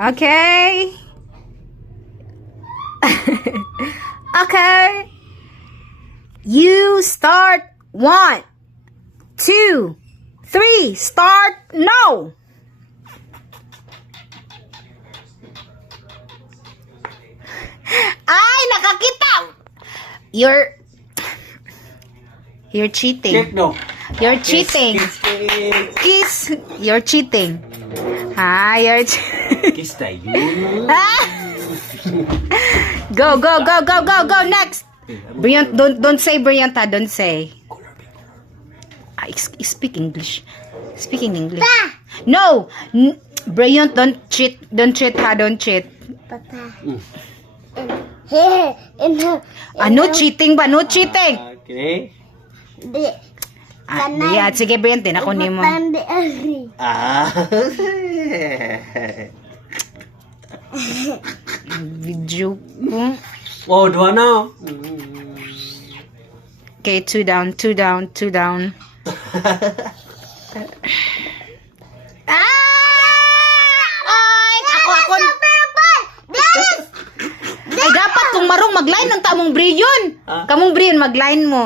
Okay. Okay. You start. 1, 2, 3. Start now. Ay, nakakita. You're cheating. Check no. You're cheating. Kiss. You're cheating. Ah, you're Kiss tayo. Go. Next. Brilliant. Don't say brilliant. Don't say. Speak English. Speak in English. No. Brilliant. Don't cheat. Don't cheat. Don't cheat. Papa. No cheating ba? No cheating. Okay. Yeah, sige Brilliant. Din ako nimo. Video ko. Oh, dua na. Okay, 2 down. Ay, ako. Ay, dapat kung marong mag-line ng tamong Briyon. Kamong Briyon mag-line mo.